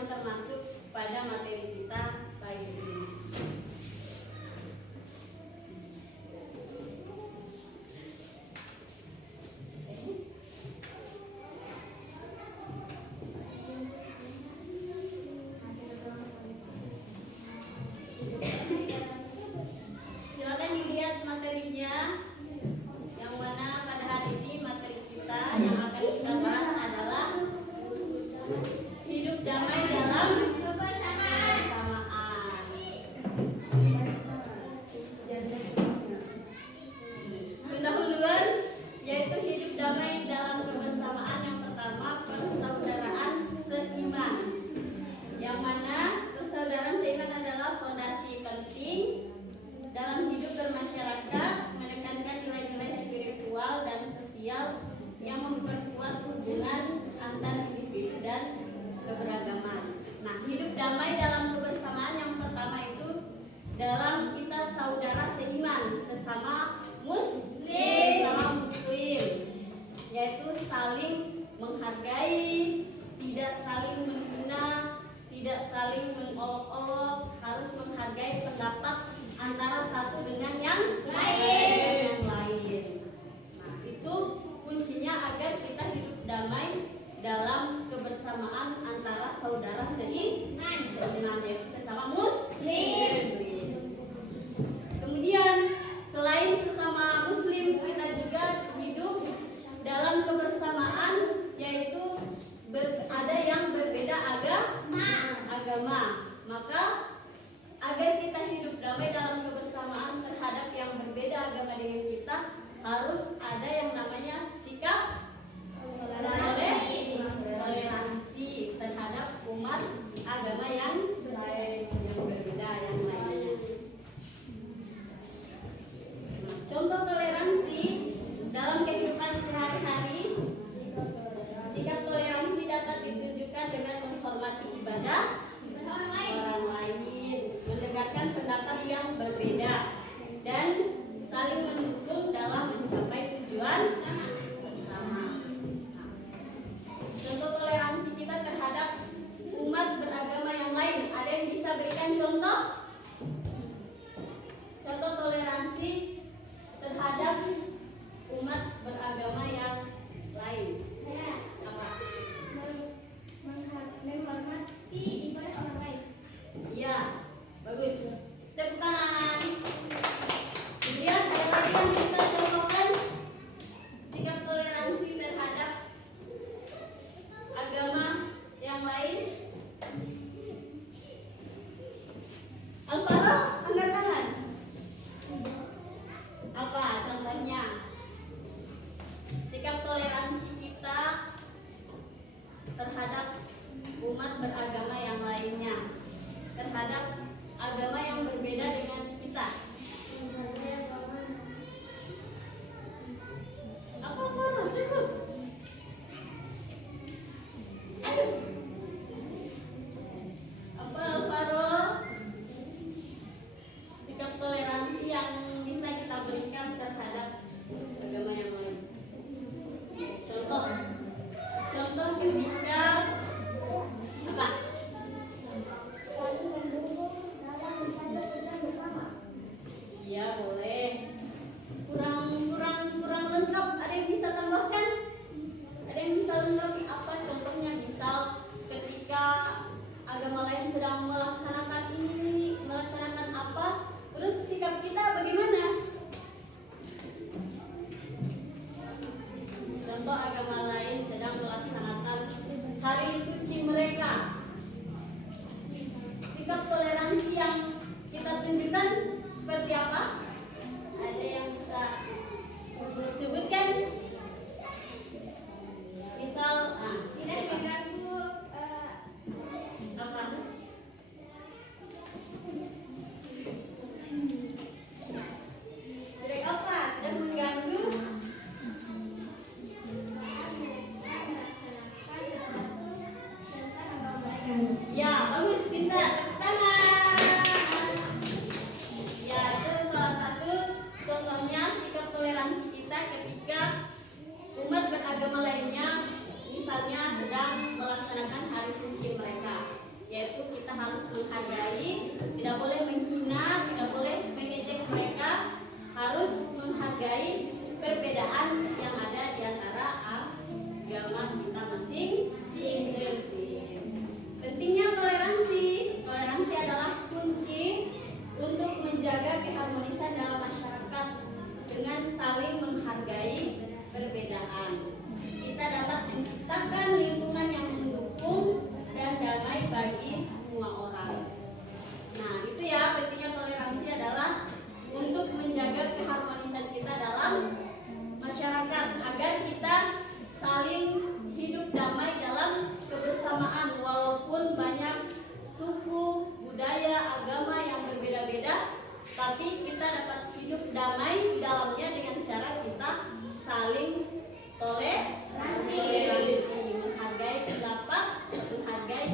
yang termasuk pada materi kita pagi ini. Silakan dilihat materinya, yang mana pada hari ini materi kita yang akan kita bahas adalah hidup damai dalam kebersamaan. Pendahuluan yaitu hidup damai dalam kebersamaan. Yang pertama, persaudaraan seiman, yang mana persaudaraan seiman adalah fondasi penting dalam hidup bermasyarakat, menekankan nilai-nilai spiritual dan sosial yang memperkuat hubungan antar individu dan keberagaman. Nah, hidup damai dalam kebersamaan yang pertama itu dalam kita saudara seiman sesama muslim, yaitu saling menghargai, tidak saling menghina, tidak saling mengolok-olok, harus menghargai pendapat antara satu dengan yang lain. Nah, itu kuncinya agar kita hidup damai dalam kebersamaan antara saudara seiman, yaitu sesama muslim. Kemudian selain sesama muslim, kita juga hidup dalam kebersamaan, yaitu ada yang berbeda agama. Maka agar kita hidup damai dalam kebersamaan terhadap yang berbeda agama dengan kita, harus ada yang namanya sikap toleransi terhadap umat agama yang lain, yang berbeda yang lainnya. Nah, contoh toleransi dalam kehidupan sehari-hari, sikap toleransi dapat ditunjukkan dengan menghormati ibadah orang lain, mendengarkan pendapat yang berbeda, dan saling mendukung dalam mencapai tujuan bersama. Contoh toleransi kita terhadap umat beragama yang lain, ada yang bisa berikan contoh? Contoh toleransi terhadap umat beragama yang lain. Apa? Menghormati ibadah orang lain. Iya, bagus. Tepuk tangan. Kemudian ada lagi yang bisa contohkan sikap toleransi terhadap agama yang lain? Al-Farah, angkat tangan. Apa contohnya? Sikap toleransi kita terhadap umat beragama yang lainnya, terhadap agama yang berbeda dengan kita. Apa maksudku? Ayo. Apa Alvaro? Sikap toleransi yang bisa kita berikan terhadap agama yang lain. Contoh ketika apa? Saling mendukung dalam mencapai tujuan bersama. Iya, boleh. Kurang lengkap. Ada yang bisa tambahkan? Ada yang bisa lengkapi apa contohnya? Misal ketika agama lain sedang melaksanakan ini, melaksanakan apa, terus sikap kita bagaimana? Contoh agama lain sedang melaksanakan hari suci mereka. Sikap toleransi yang kita tunjukkan seperti apa? Ada yang bisa sebutkan? Misal, Tidak mengganggu apa? Tidak apa? Tidak mengganggu? Ya, bagus, pintar. Tepuk tangan. Ya, itu salah satu contohnya sikap toleransi kita ketika umat beragama lainnya misalnya sedang melaksanakan hari suci mereka. harus menghargai, tidak boleh menghina, tidak boleh mengejek mereka, harus menghargai perbedaan yang ada di antara agama kita masing-masing. Pentingnya toleransi. Toleransi adalah kunci untuk menjaga keharmonisan dalam masyarakat dengan saling menghargai perbedaan. Kita dapat menciptakan lingkungan yang mendukung dan damai bagi semua orang. Nah, itu ya pentingnya toleransi adalah untuk menjaga keharmonisan kita dalam masyarakat agar kita saling hidup damai dalam kebersamaan walaupun banyak suku, budaya, agama yang berbeda-beda, tapi kita dapat hidup damai di dalamnya dengan cara kita saling toleransi, menghargai pendapat, menghargai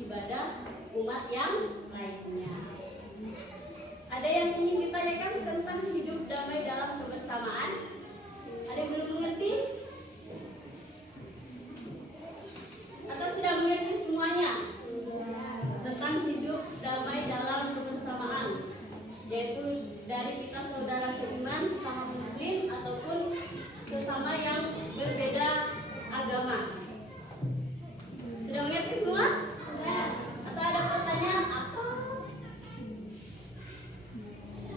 ibadah umat yang lainnya. Ada yang ingin ditanyakan tentang hidup damai dalam kebersamaan? Ada yang belum mengerti? Atau sudah mengerti semuanya tentang hidup damai dalam kebersamaan, yaitu dari kita saudara seiman, sama muslim ataupun sesama yang berbeda agama? Sudah mengerti semua? Atau ada pertanyaan apa?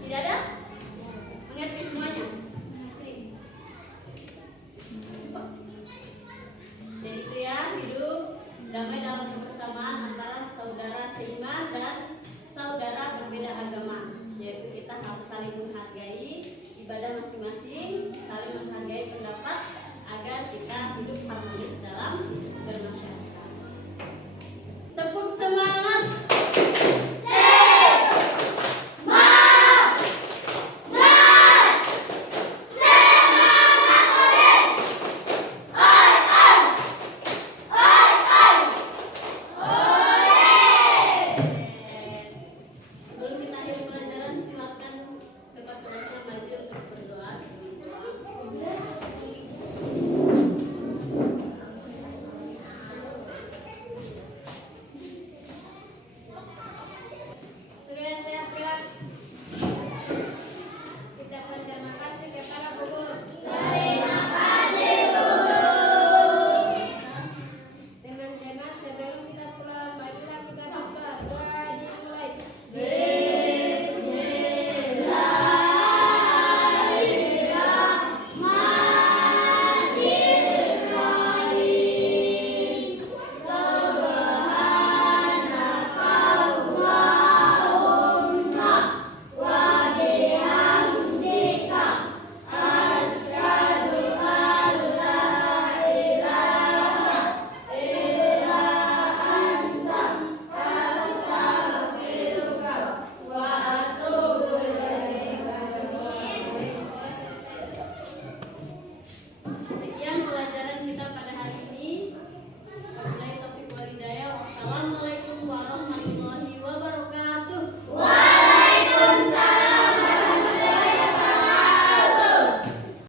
Tidak ada? Mengerti semuanya? Jadi itu ya, hidup damai dalam kebersamaan antara saudara seiman dan saudara berbeda agama, yaitu kita harus saling menghargai ibadah masing-masing, saling menghargai pendapat agar kita hidup harmonis dalam